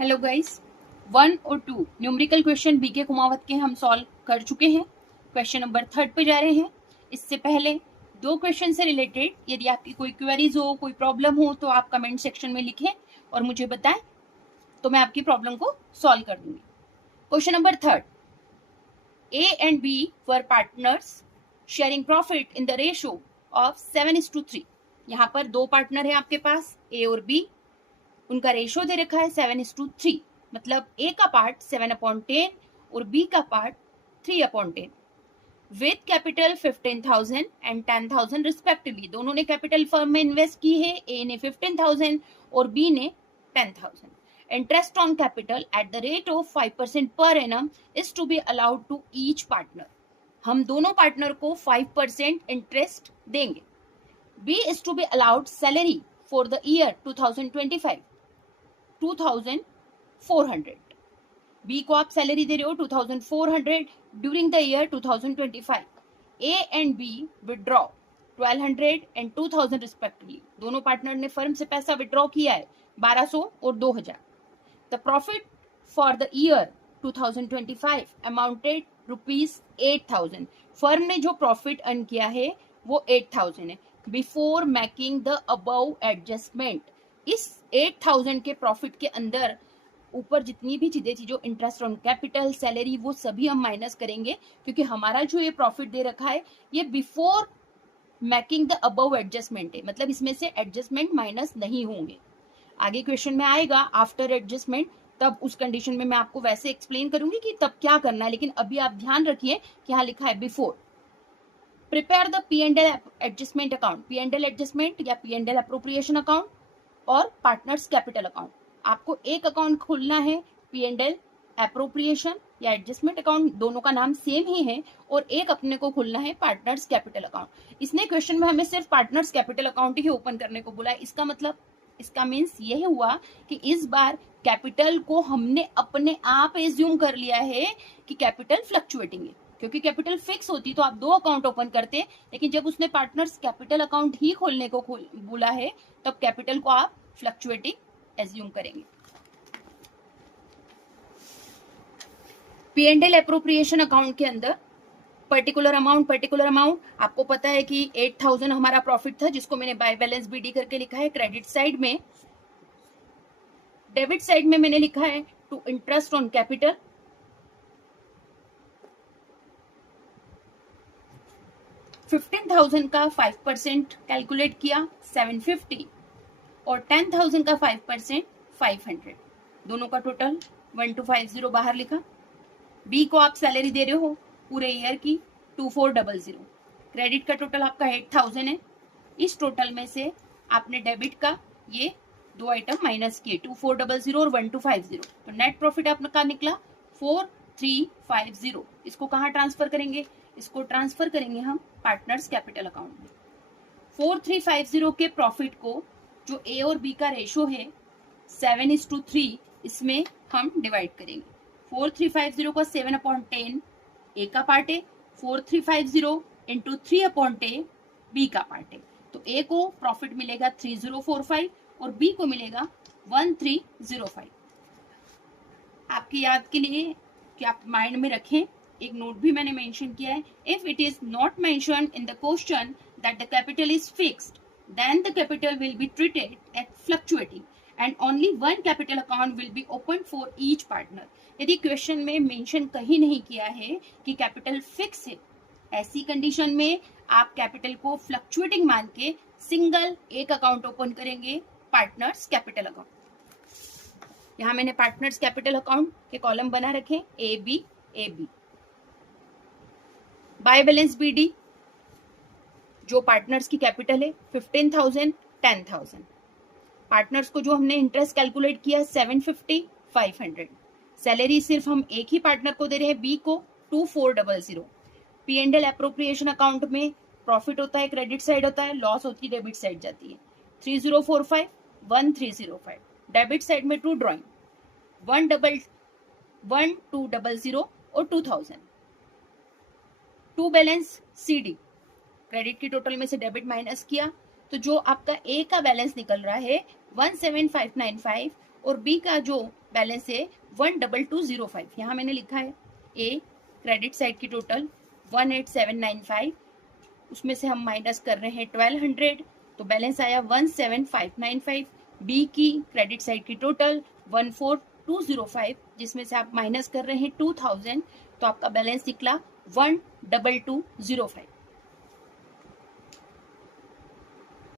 Hello guys, 1 और 2 numerical question BK Kumawat के हम सॉल्व कर चुके हैं। क्वेश्चन नंबर 3 पे जा रहे हैं। इससे पहले दो क्वेश्चन से रिलेटेड यदि आपकी कोई क्वेरीज हो, कोई प्रॉब्लम हो तो आप कमेंट सेक्शन में लिखें और मुझे बताएं, तो मैं आपकी प्रॉब्लम को सॉल्व कर दूंगी। Question number 3, A and B were partners sharing profit in the ratio of 7:3। यहाँ पर दो पार्टनर है आपके पास, A और B। उनका रेशियो दे रखा है 7:3, मतलब ए का पार्ट 7/10 और बी का part 3/10। With capital 15,000 and 10,000 respectively. दोनों ने कैपिटल फर्म में इन्वेस्ट की है, ए ने 15,000 और बी ने 10,000। Interest on capital at the rate of 5% per annum is to be allowed to each partner. हम दोनों पार्टनर को 5% इंटरेस्ट देंगे। B is to be allowed salary for the year 2025 2,400। B को आप सैलरी दे रहे हो 2,400 during the year 2025। A and B withdraw 1,200 and 2,000 respectively. दोनों पार्टनर ने फर्म से पैसा विड्रॉ किया है 1,200 और 2,000। The profit for the year 2025 amounted ₹8,000। Firm ने जो प्रॉफिट अर्न किया है वो 8,000 है। Before making the above adjustment, इस 8,000 के प्रॉफिट के अंदर ऊपर जितनी भी चीजें थी, जो इंटरेस्ट ऑन कैपिटल, सैलरी, वो सभी हम माइनस करेंगे, क्योंकि हमारा जो ये प्रॉफिट दे रखा है ये before making the above adjustment है, मतलब इसमें से एडजस्टमेंट माइनस नहीं होंगे। आगे क्वेश्चन में आएगा आफ्टर एडजस्टमेंट, तब उस कंडीशन में मैं आपको वैसे एक्सप्लेन करूंगी कि तब क्या करना है, लेकिन अभी आप ध्यान रखिए कि यहाँ लिखा है before. Prepare the P&L adjustment account. P&L adjustment या P&L अप्रोप्रिएशन अकाउंट और पार्टनर्स कैपिटल अकाउंट। आपको एक अकाउंट खोलना है P&L अप्रोप्रिएशन या एडजस्टमेंट अकाउंट, दोनों का नाम सेम ही है, और एक अपने को खोलना है पार्टनर्स कैपिटल अकाउंट। इसने क्वेश्चन में हमें सिर्फ पार्टनर्स कैपिटल अकाउंट ही ओपन करने को बोला है। इसका मतलब, इसका मीन्स यह हुआ कि इस बार कैपिटल को हमने अपने आप एज्यूम कर लिया है कि कैपिटल फ्लक्चुएटिंग है, क्योंकि कैपिटल फिक्स होती तो आप दो अकाउंट ओपन करते, लेकिन जब उसने पार्टनर्स कैपिटल अकाउंट ही खोलने को बोला है तब कैपिटल को आप फ्लक्चुएटिंग एज्यूम करेंगे। P&L अप्रोप्रिएशन अकाउंट के अंदर पर्टिकुलर अमाउंट आपको पता है कि 8,000 हमारा प्रॉफिट था, जिसको मैंने बाय बैलेंस बीडी करके लिखा है क्रेडिट साइड में। डेबिट साइड में मैंने लिखा है टू इंटरेस्ट ऑन कैपिटल। 15,000 का 5% कैलकुलेट किया 750 और 10,000 का 5% 500। दोनों का टोटल 1250 बाहर लिखा। बी को आप सैलरी दे रहे हो पूरे ईयर की 2400। क्रेडिट का टोटल आपका 8,000 है। इस टोटल में से आपने डेबिट का ये दो आइटम माइनस किए, 2400 और 1250, तो नेट प्रॉफिट आपका निकला 4350। इसको कहाँ ट्रांसफर करेंगे? इसको ट्रांसफर करेंगे हम पार्टनर्स कैपिटल अकाउंट में। 4350 के प्रॉफिट को, जो ए और बी का रेशो है 7:3, इसमें हम डिवाइड करेंगे। 4350 का 7/10 ए का पार्ट है, 4350 इंटू 3/10 बी का पार्ट है। तो ए को प्रॉफिट मिलेगा 3045 और बी को मिलेगा 1305। आपकी याद के लिए कि आप माइंड में रखें, एक नोट भी मैंने मेंशन किया है। If it is not mentioned in the question that the capital is fixed, then the capital will be treated as fluctuating and only one capital account will be opened for each partner। यदि question में mention कहीं नहीं किया है कि capital fix है, ऐसी condition में आप कैपिटल को फ्लक्चुएटिंग मान के सिंगल एक अकाउंट ओपन करेंगे, पार्टनर्स कैपिटल अकाउंट। यहां मैंने पार्टनर्स कैपिटल अकाउंट के कॉलम बना रखे A B. By balance BD, जो पार्टनर्स की कैपिटल है 15,000 10,000। पार्टनर्स को जो हमने इंटरेस्ट कैलकुलेट किया 750 500। सैलरी सिर्फ हम एक ही पार्टनर को दे रहे हैं, बी को 2400। P&L अप्रोप्रिएशन अकाउंट में प्रॉफिट होता है क्रेडिट साइड होता है, लॉस होती है डेबिट साइड जाती है। 3045 1305। डेबिट साइड में टू ड्रॉइंग 1200 और 2000। टू बैलेंस CD, क्रेडिट की टोटल में से डेबिट माइनस किया, तो जो आपका ए का बैलेंस निकल रहा है 17,595 और बी का जो बैलेंस है 12205, यहाँ मैंने लिखा है ए क्रेडिट साइड की टोटल 18795, उसमें से हम माइनस कर रहे हैं 1200, तो बैलेंस आया 17595। बी की क्रेडिट साइड की टोटल 14205, जिसमें से आप माइनस कर रहे हैं 2000, तो आपका बैलेंस निकला 12205।